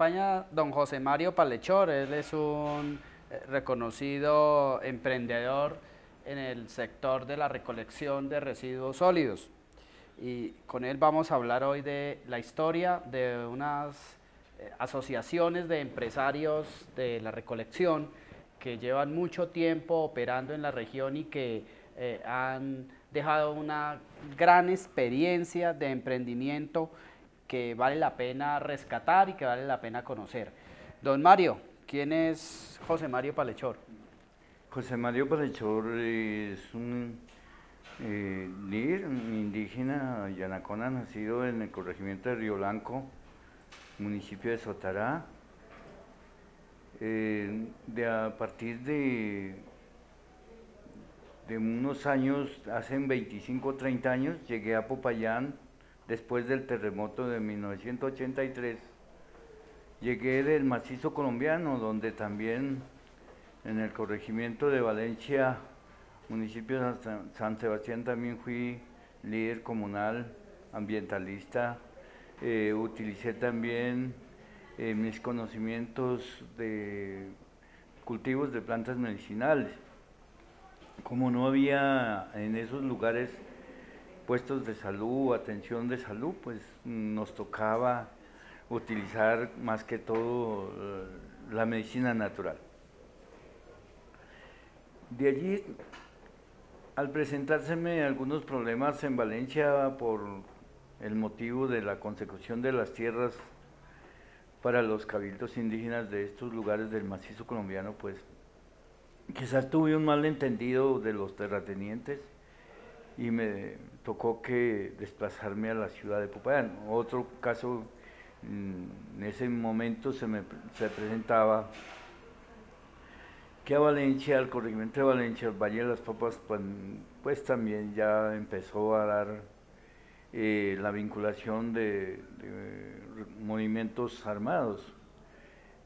acompaña don José Mario Palechor. Él es un reconocido emprendedor en el sector de la recolección de residuos sólidos. Y con él vamos a hablar hoy de la historia de unas asociaciones de empresarios de la recolección que llevan mucho tiempo operando en la región y que han dejado una gran experiencia de emprendimiento que vale la pena rescatar y que vale la pena conocer. Don Mario, ¿quién es José Mario Palechor? José Mario Palechor es un líder indígena yanacona, nacido en el corregimiento de Río Blanco, municipio de Sotará. A partir de unos años, hace 25 o 30 años, llegué a Popayán después del terremoto de 1983. Llegué del macizo colombiano, donde también en el corregimiento de Valencia, municipio de San Sebastián, también fui líder comunal, ambientalista. Utilicé también mis conocimientos de cultivos de plantas medicinales. Como no había en esos lugares puestos de salud, atención de salud, pues nos tocaba utilizar más que todo la medicina natural. De allí, al presentárseme algunos problemas en Valencia por el motivo de la consecución de las tierras para los cabildos indígenas de estos lugares del macizo colombiano, pues quizás tuve un malentendido de los terratenientes y me tocó que desplazarme a la ciudad de Popayán. Otro caso, en ese momento se presentaba que a Valencia, al corregimiento de Valencia, el Valle de las Papas, pues también ya empezó a dar la vinculación de movimientos armados.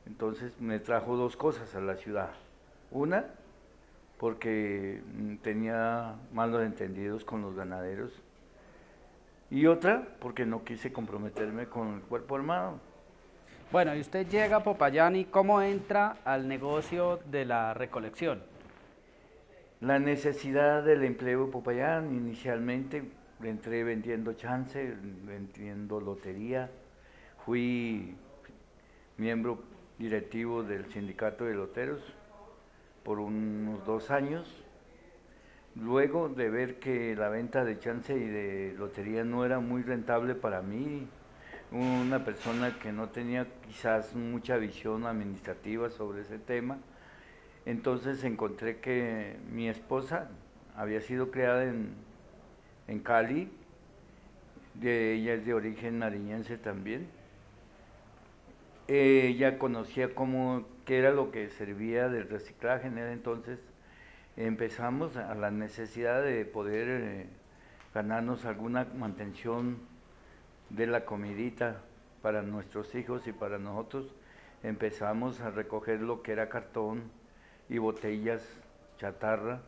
Entonces me trajo dos cosas a la ciudad. Una, porque tenía malos entendidos con los ganaderos, y otra, porque no quise comprometerme con el cuerpo armado. Bueno, y usted llega a Popayán y ¿cómo entra al negocio de la recolección? La necesidad del empleo en Popayán, inicialmente entré vendiendo chance, vendiendo lotería, fui miembro directivo del sindicato de loteros por unos 2 años. Luego de ver que la venta de chance y de lotería no era muy rentable para mí, una persona que no tenía quizás mucha visión administrativa sobre ese tema, entonces encontré que mi esposa había sido criada en Cali, ella es de origen nariñense también. Ella conocía qué era lo que servía del reciclaje en ese entonces. Empezamos a la necesidad de poder ganarnos alguna mantención de la comidita para nuestros hijos y para nosotros. Empezamos a recoger lo que era cartón y botellas chatarra.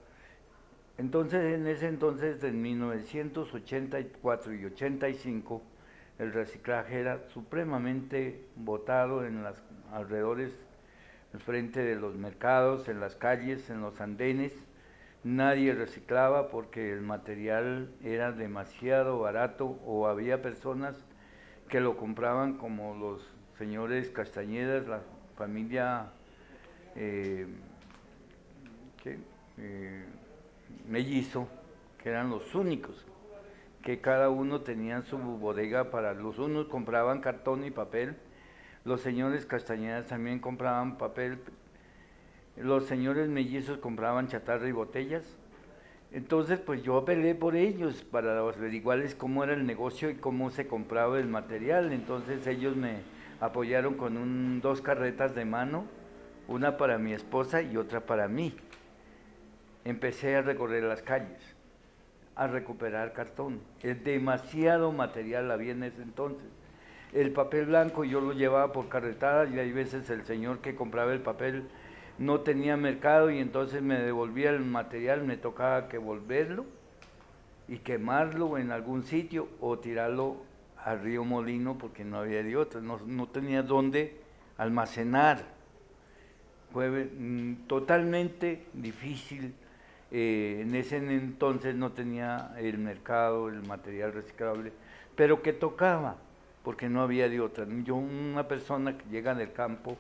Entonces, en ese entonces, en 1984 y 85, el reciclaje era supremamente botado en los alrededores, al frente de los mercados, en las calles, en los andenes. Nadie reciclaba porque el material era demasiado barato, o había personas que lo compraban, como los señores Castañedas, la familia Mellizo, que eran los únicos, que cada uno tenía su bodega. Para los unos compraban cartón y papel, los señores Castañedas también compraban papel, los señores Mellizos compraban chatarra y botellas. Entonces pues yo apelé por ellos para averiguarles cómo era el negocio y cómo se compraba el material. Entonces ellos me apoyaron con 2 carretas de mano, una para mi esposa y otra para mí. Empecé a recorrer las calles, a recuperar cartón. Demasiado material había en ese entonces. El papel blanco yo lo llevaba por carretadas, y hay veces el señor que compraba el papel no tenía mercado y entonces me devolvía el material, me tocaba que volverlo y quemarlo en algún sitio o tirarlo al río Molino, porque no había de otra, no tenía dónde almacenar. Fue totalmente difícil. En ese entonces no tenía el mercado, el material reciclable, pero que tocaba, porque no había de otra. Yo, una persona que llega del campo,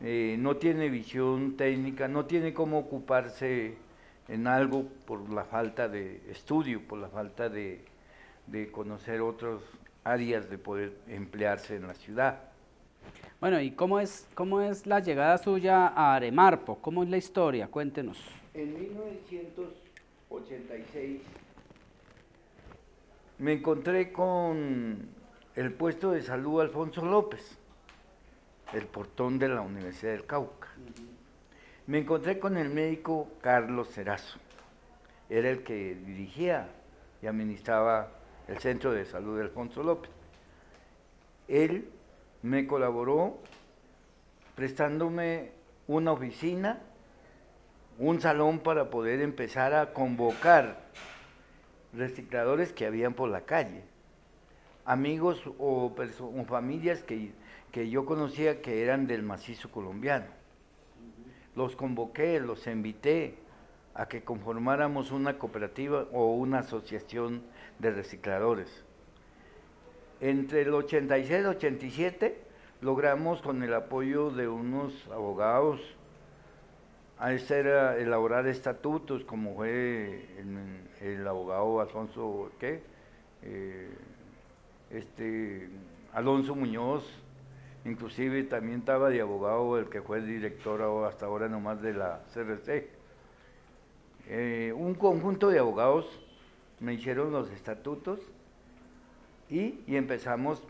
no tiene visión técnica, no tiene cómo ocuparse en algo por la falta de estudio, por la falta de conocer otras áreas de poder emplearse en la ciudad. Bueno, ¿y cómo es la llegada suya a Aremarpo? ¿Cómo es la historia? Cuéntenos. En 1986 me encontré con el puesto de salud Alfonso López, el portón de la Universidad del Cauca. Me encontré con el médico Carlos Cerazo, era el que dirigía y administraba el centro de salud de Alfonso López. Él me colaboró prestándome una oficina, un salón para poder empezar a convocar recicladores que habían por la calle, amigos o familias que yo conocía que eran del macizo colombiano. Los convoqué, los invité a que conformáramos una cooperativa o una asociación de recicladores. Entre el 86 y 87 logramos, con el apoyo de unos abogados, a elaborar estatutos, como fue el abogado Alfonso, Alonso Muñoz, inclusive también estaba de abogado el que fue director hasta ahora nomás de la CRC. Un conjunto de abogados me hicieron los estatutos y empezamos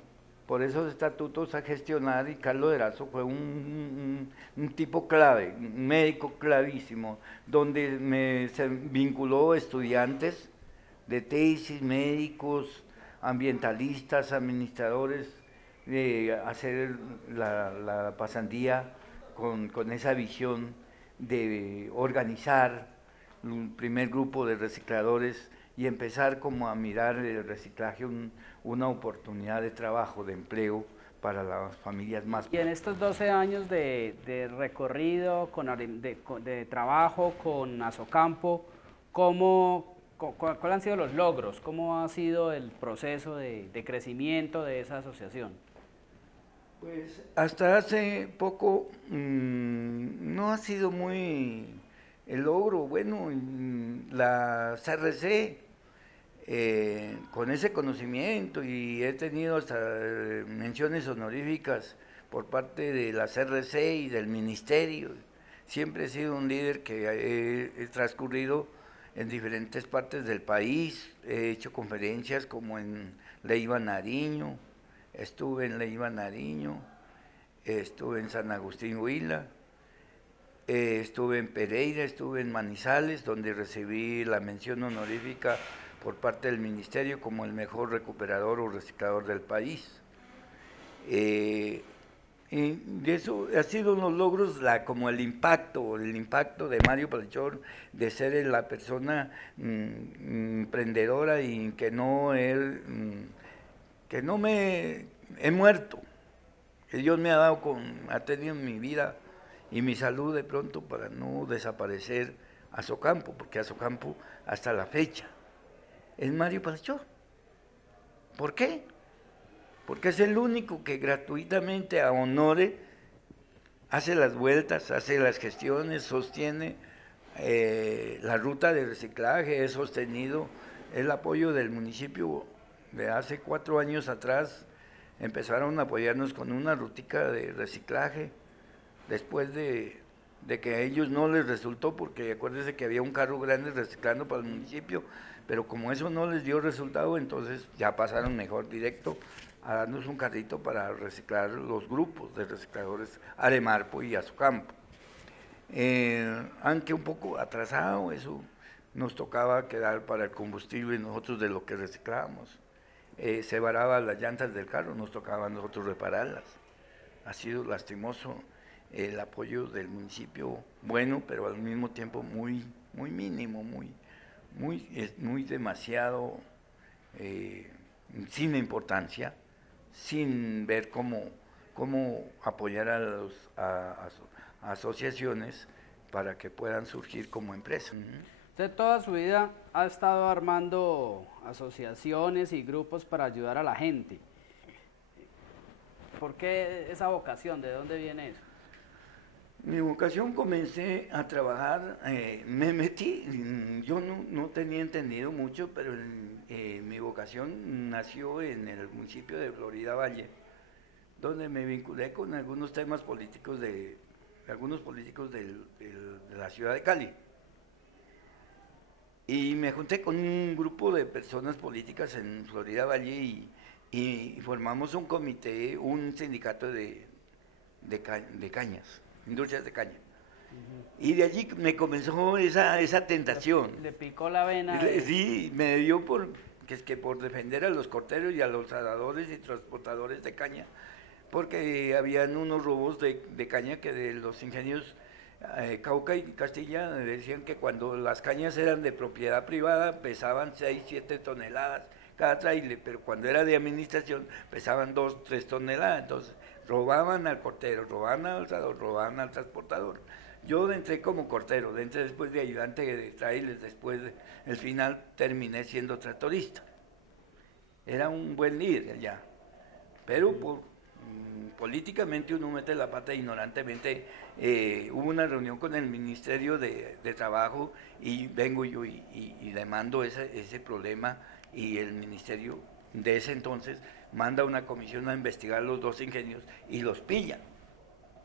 por esos estatutos a gestionar, y Carlos Erazo fue un tipo clave, un médico clavísimo, donde se vinculó estudiantes de tesis, médicos, ambientalistas, administradores, hacer la pasantía con esa visión de organizar un primer grupo de recicladores y empezar como a mirar el reciclaje una oportunidad de trabajo, de empleo para las familias más. Y en estos 12 años de recorrido, de trabajo con Asocampo, ¿cuáles han sido los logros? ¿Cómo ha sido el proceso de crecimiento de esa asociación? Pues hasta hace poco no ha sido muy el logro. Bueno, la CRC, con ese conocimiento, y he tenido hasta menciones honoríficas por parte de la CRC y del ministerio. Siempre he sido un líder que he transcurrido en diferentes partes del país, he hecho conferencias como en Leiva Nariño, estuve en Leiva Nariño, estuve en San Agustín Huila, estuve en Pereira, estuve en Manizales, donde recibí la mención honorífica por parte del ministerio como el mejor recuperador o reciclador del país. Y de eso ha sido unos logros, como el impacto de Mario Palechor, de ser la persona emprendedora, y que no me he muerto, que Dios me ha tenido en mi vida y mi salud de pronto para no desaparecer Asocampo, porque Asocampo hasta la fecha es Mario Palechor. ¿Por qué? Porque es el único que gratuitamente, a honore, hace las vueltas, hace las gestiones, sostiene la ruta de reciclaje, he sostenido el apoyo del municipio. De hace 4 años atrás empezaron a apoyarnos con una rutica de reciclaje, después de que a ellos no les resultó, porque acuérdense que había un carro grande reciclando para el municipio, pero como eso no les dio resultado, entonces ya pasaron mejor directo a darnos un carrito para reciclar los grupos de recicladores Aremarpo y Asocampo. Aunque un poco atrasado, eso nos tocaba quedar para el combustible nosotros de lo que reciclábamos. Se varaban las llantas del carro, nos tocaba a nosotros repararlas. Ha sido lastimoso el apoyo del municipio, bueno, pero al mismo tiempo muy mínimo, muy demasiado sin importancia, sin ver cómo cómo apoyar a a asociaciones para que puedan surgir como empresas. Usted toda su vida ha estado armando asociaciones y grupos para ayudar a la gente. ¿Por qué esa vocación? ¿De dónde viene eso? Mi vocación, comencé a trabajar, me metí, yo no tenía entendido mucho, pero mi vocación nació en el municipio de Florida Valle, donde me vinculé con algunos temas políticos de algunos políticos de la ciudad de Cali. Y me junté con un grupo de personas políticas en Florida Valle y formamos un comité, un sindicato de cañas, industrias de caña. Y de allí me comenzó esa tentación. Le picó la vena. Sí, me dio que es que por defender a los corteros y a los aradores y transportadores de caña, porque habían unos robos de caña que de los ingenios Cauca y Castilla decían que cuando las cañas eran de propiedad privada pesaban 6, 7 toneladas cada trailer, pero cuando era de administración pesaban 2, 3 toneladas, entonces robaban al cortero, robaban al alzador, robaban al transportador. Yo entré como cortero, entré después de ayudante de trailers, después el final terminé siendo tractorista. Era un buen líder ya, pero políticamente uno mete la pata ignorantemente. Hubo una reunión con el Ministerio de Trabajo y vengo yo y demando ese problema, y el ministerio de ese entonces manda una comisión a investigar los dos ingenios y los pillan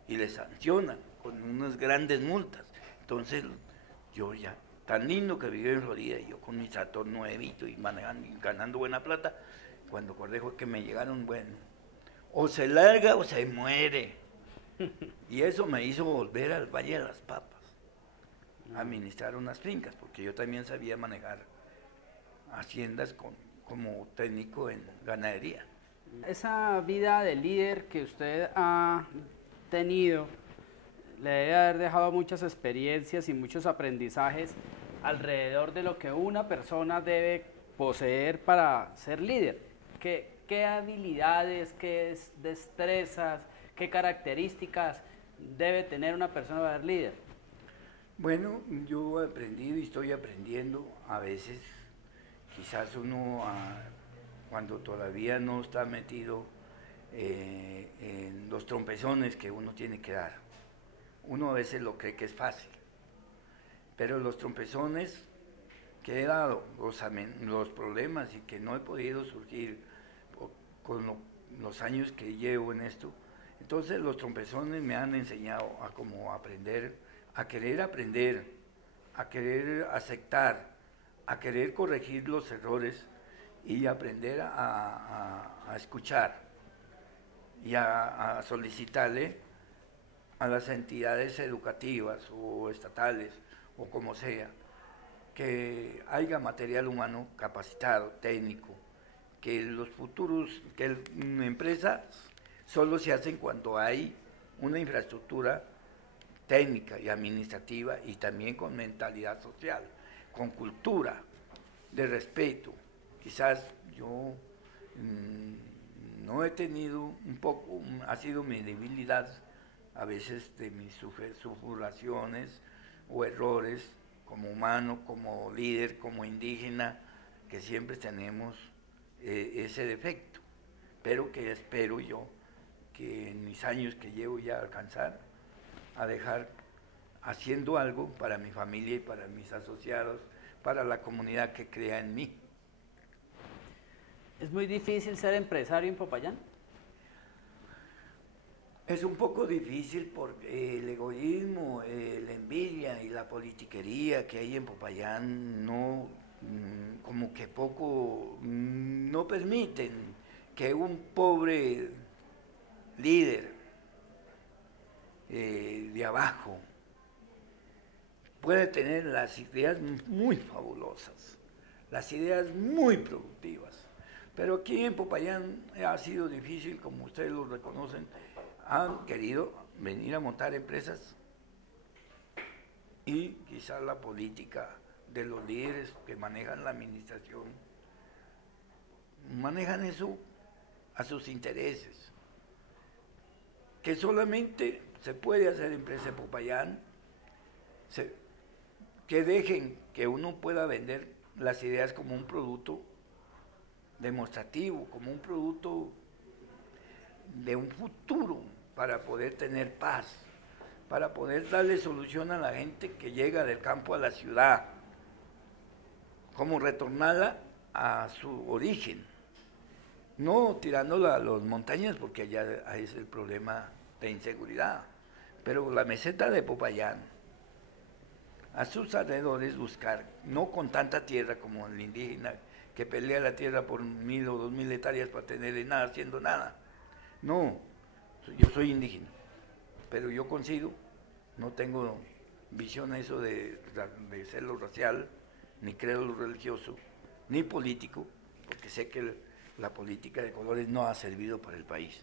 y les sancionan con unas grandes multas. Entonces yo ya, tan lindo que viví en Florida, y yo con mi tractor nuevito y manejando y ganando buena plata, cuando acordé fue que me llegaron, bueno, o se larga o se muere. Y eso me hizo volver al Valle de las Papas, a administrar unas fincas, porque yo también sabía manejar haciendas como técnico en ganadería. Esa vida de líder que usted ha tenido le debe haber dejado muchas experiencias y muchos aprendizajes alrededor de lo que una persona debe poseer para ser líder. ¿Qué habilidades, qué destrezas, qué características debe tener una persona para ser líder? Bueno, yo he aprendido y estoy aprendiendo a veces. Quizás uno, cuando todavía no está metido en los trompezones que uno tiene que dar, uno a veces lo cree que es fácil, pero los trompezones que he dado, los problemas y que no he podido surgir con los años que llevo en esto, entonces los trompezones me han enseñado a cómo aprender, a querer aceptar, a querer corregir los errores y aprender a escuchar y a solicitarle a las entidades educativas o estatales o como sea, que haya material humano capacitado, técnico, que los futuros, que empresas solo se hacen cuando hay una infraestructura técnica y administrativa y también con mentalidad social, con cultura de respeto. Quizás yo no he tenido ha sido mi debilidad a veces de mis sufuraciones o errores como humano, como líder, como indígena, que siempre tenemos ese defecto, pero que espero yo que en mis años que llevo ya alcanzar a dejar haciendo algo para mi familia y para mis asociados, para la comunidad que crea en mí. ¿Es muy difícil ser empresario en Popayán? Es un poco difícil porque el egoísmo, la envidia y la politiquería que hay en Popayán no, como que poco, no permiten que un pobre líder de abajo puede tener las ideas muy fabulosas, las ideas muy productivas. Pero aquí en Popayán ha sido difícil, como ustedes lo reconocen, han querido venir a montar empresas y quizás la política de los líderes que manejan la administración, manejan eso a sus intereses. que solamente se puede hacer empresa en Popayán, que dejen que uno pueda vender las ideas como un producto demostrativo, como un producto de un futuro para poder tener paz, para poder darle solución a la gente que llega del campo a la ciudad, como retornarla a su origen, no tirándola a las montañas porque allá es el problema de inseguridad, pero la meseta de Popayán, a sus alrededores buscar, no con tanta tierra como el indígena que pelea la tierra por 1000 o 2000 hectáreas para tener nada, haciendo nada. No, yo soy indígena, pero yo coincido, no tengo visión a eso de celo racial, ni creo religioso, ni político, porque sé que la política de colores no ha servido para el país.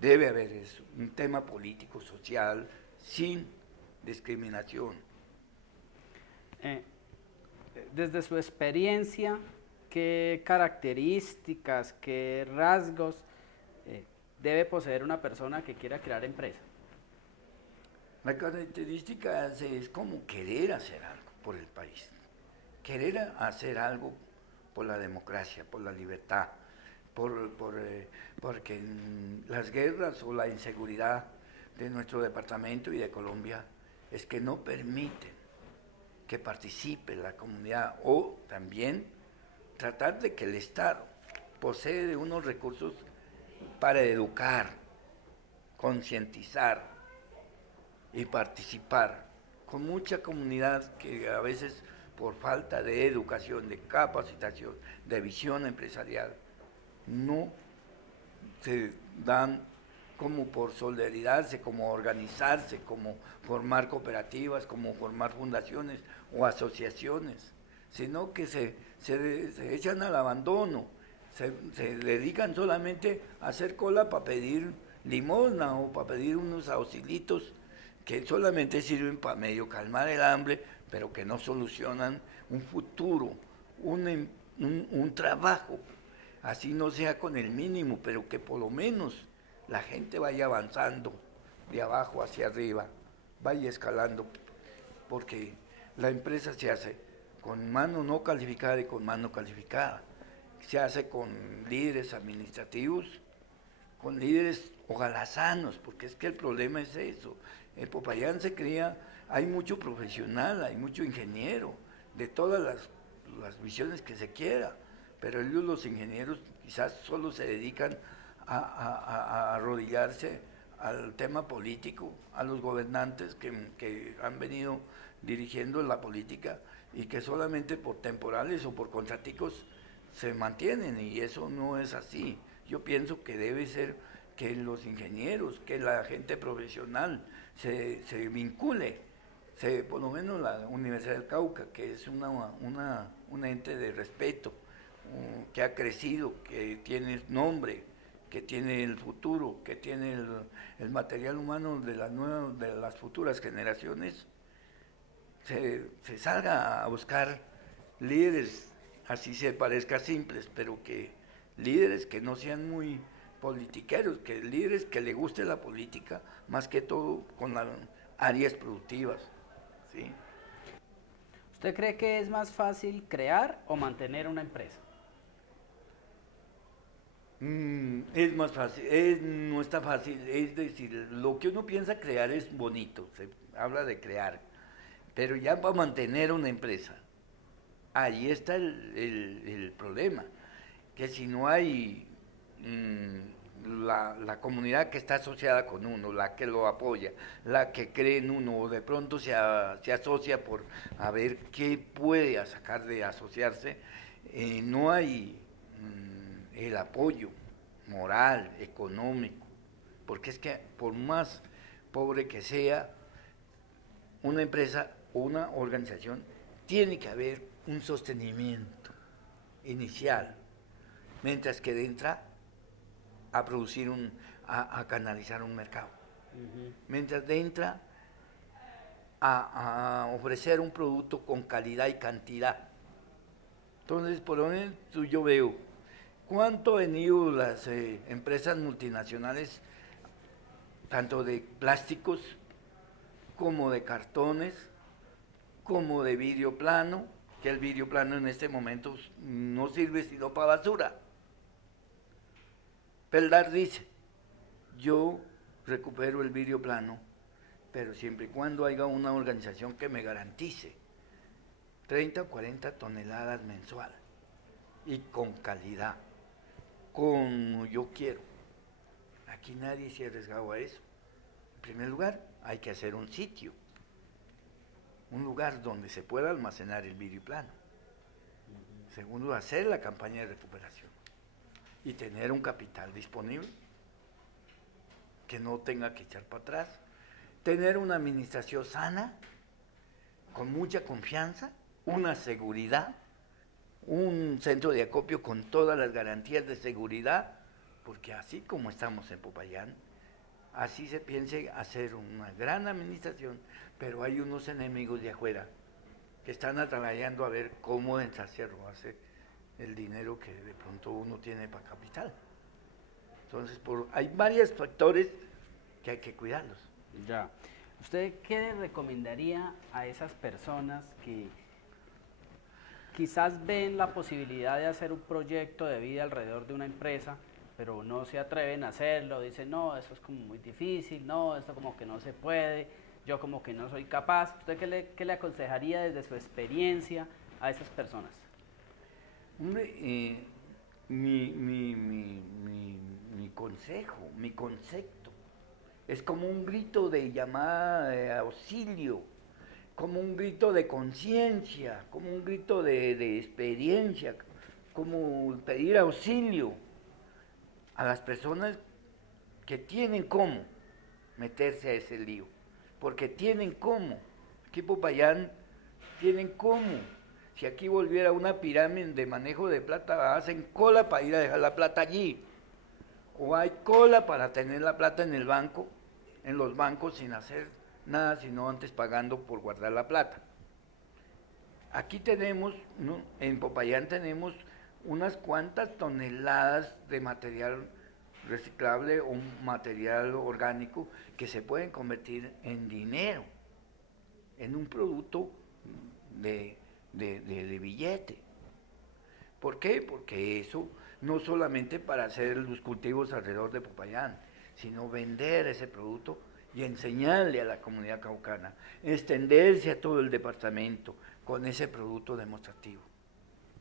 Debe haber eso, un tema político, social, sin discriminación. Desde su experiencia, ¿qué características, qué rasgos debe poseer una persona que quiera crear empresa? La característica es como querer hacer algo por el país, querer hacer algo por la democracia, por la libertad, porque las guerras o la inseguridad de nuestro departamento y de Colombia es que no permiten que participe la comunidad, o también tratar de que el Estado posee de unos recursos para educar, concientizar y participar con mucha comunidad que a veces por falta de educación, de capacitación, de visión empresarial, no se dan como por solidarizarse, como organizarse, como formar cooperativas, como formar fundaciones o asociaciones, sino que se echan al abandono, se dedican solamente a hacer cola para pedir limosna o para pedir unos auxilitos que solamente sirven para medio calmar el hambre, pero que no solucionan un futuro, un trabajo, así no sea con el mínimo, pero que por lo menos la gente vaya avanzando de abajo hacia arriba, vaya escalando, porque la empresa se hace con mano no calificada y con mano calificada, se hace con líderes administrativos, con líderes ojalá sanos, porque es que el problema es eso. En Popayán se cría, hay mucho profesional, hay mucho ingeniero, de todas las visiones que se quiera, pero ellos los ingenieros quizás solo se dedican a arrodillarse al tema político, a los gobernantes que han venido dirigiendo la política y que solamente por temporales o por contraticos se mantienen, y eso no es así. Yo pienso que debe ser que los ingenieros, que la gente profesional se vincule, por lo menos la Universidad del Cauca, que es un ente de respeto, que ha crecido, que tiene nombre, que tiene el futuro, que tiene el material humano de las futuras generaciones, se salga a buscar líderes, así se parezca simples, pero que líderes que no sean muy politiqueros, que líderes que le guste la política, más que todo con las áreas productivas, ¿sí? ¿Usted cree que es más fácil crear o mantener una empresa? Es más fácil, no está fácil, es decir, lo que uno piensa crear es bonito, se habla de crear, pero ya para mantener una empresa, ahí está el problema, que si no hay la comunidad que está asociada con uno, la que lo apoya, la que cree en uno, o de pronto se asocia por a ver qué puede sacar de asociarse, no hay el apoyo moral, económico, porque es que por más pobre que sea una empresa o una organización, tiene que haber un sostenimiento inicial, mientras que entra a producir a canalizar un mercado, mientras entra a ofrecer un producto con calidad y cantidad. Entonces, por lo menos yo veo cuánto han venido las empresas multinacionales tanto de plásticos como de cartones, como de vidrio plano, que el vidrio plano en este momento no sirve sino para basura. Peldar dice, yo recupero el vidrio plano, pero siempre y cuando haya una organización que me garantice 30 o 40 toneladas mensual y con calidad, como yo quiero. Aquí nadie se ha arriesgado a eso. En primer lugar, hay que hacer un sitio, un lugar donde se pueda almacenar el vidrio plano. Segundo, hacer la campaña de recuperación y tener un capital disponible que no tenga que echar para atrás. Tener una administración sana, con mucha confianza, una seguridad, un centro de acopio con todas las garantías de seguridad, porque así como estamos en Popayán, así se piense hacer una gran administración, pero hay unos enemigos de afuera que están atrayendo a ver cómo entrarse a robarse el dinero que de pronto uno tiene para capital. Entonces, hay varios factores que hay que cuidarlos. Ya. ¿Usted qué le recomendaría a esas personas que quizás ven la posibilidad de hacer un proyecto de vida alrededor de una empresa, pero no se atreven a hacerlo? Dicen, no, eso es como muy difícil, no, esto como que no se puede, yo como que no soy capaz. ¿Usted qué le aconsejaría desde su experiencia a esas personas? Hombre, mi consejo, mi concepto, es como un grito de llamada de auxilio, como un grito de conciencia, como un grito de experiencia, como pedir auxilio a las personas que tienen cómo meterse a ese lío, porque tienen cómo. Aquí Popayán tienen cómo. Si aquí volviera una pirámide de manejo de plata, hacen cola para ir a dejar la plata allí, o hay cola para tener la plata en el banco, en los bancos, sin hacer nada, sino antes pagando por guardar la plata. Aquí tenemos, ¿no?, en Popayán tenemos unas cuantas toneladas de material reciclable o material orgánico que se pueden convertir en dinero, en un producto de billete. ¿Por qué? Porque eso no solamente para hacer los cultivos alrededor de Popayán, sino vender ese producto y enseñarle a la comunidad caucana, extenderse a todo el departamento con ese producto demostrativo.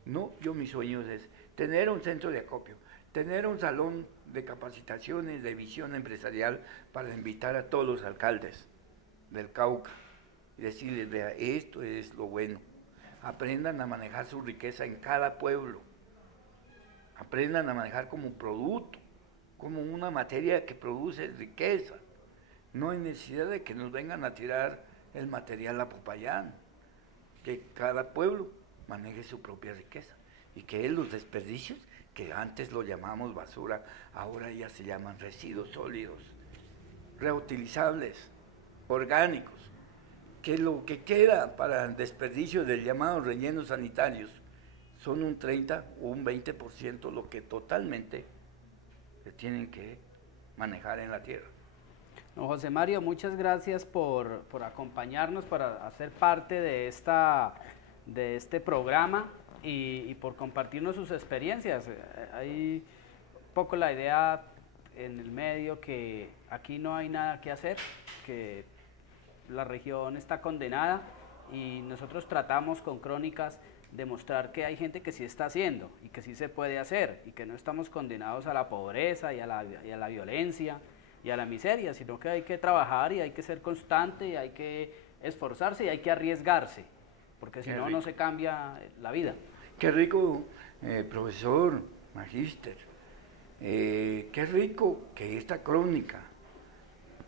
No, mi sueño es tener un centro de acopio, tener un salón de capacitaciones de visión empresarial para invitar a todos los alcaldes del Cauca y decirles, vea, esto es lo bueno. Aprendan a manejar su riqueza en cada pueblo, aprendan a manejar como producto, como una materia que produce riqueza. No hay necesidad de que nos vengan a tirar el material a Popayán, que cada pueblo maneje su propia riqueza y que los desperdicios, que antes lo llamamos basura, ahora ya se llaman residuos sólidos, reutilizables, orgánicos, que lo que queda para el desperdicio del llamado rellenos sanitarios son un 30 o un 20% lo que totalmente se tienen que manejar en la tierra. Don José Mario, muchas gracias por acompañarnos, para hacer parte de este programa y por compartirnos sus experiencias. Hay un poco la idea en el medio que aquí no hay nada que hacer, que la región está condenada, y nosotros tratamos con Crónicas de mostrar que hay gente que sí está haciendo y que sí se puede hacer, y que no estamos condenados a la pobreza y a la violencia y a la miseria, sino que hay que trabajar y hay que ser constante y hay que esforzarse y hay que arriesgarse, porque si no, no se cambia la vida. Qué rico, profesor, magíster, qué rico que esta crónica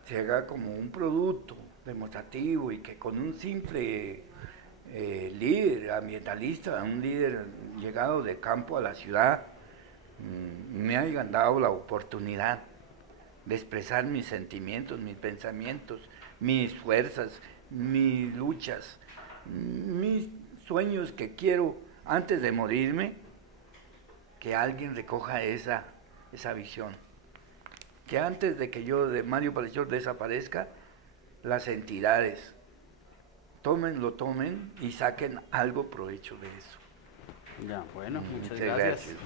se haga como un producto demostrativo y que con un simple líder ambientalista, un líder llegado de campo a la ciudad, me hayan dado la oportunidad de expresar mis sentimientos, mis pensamientos, mis fuerzas, mis luchas, mis sueños que quiero antes de morirme, que alguien recoja esa visión, que antes de que yo, de Mario Palechor, desaparezca, las entidades lo tomen y saquen algo provecho de eso. Ya, bueno, muchas Muchas gracias. gracias.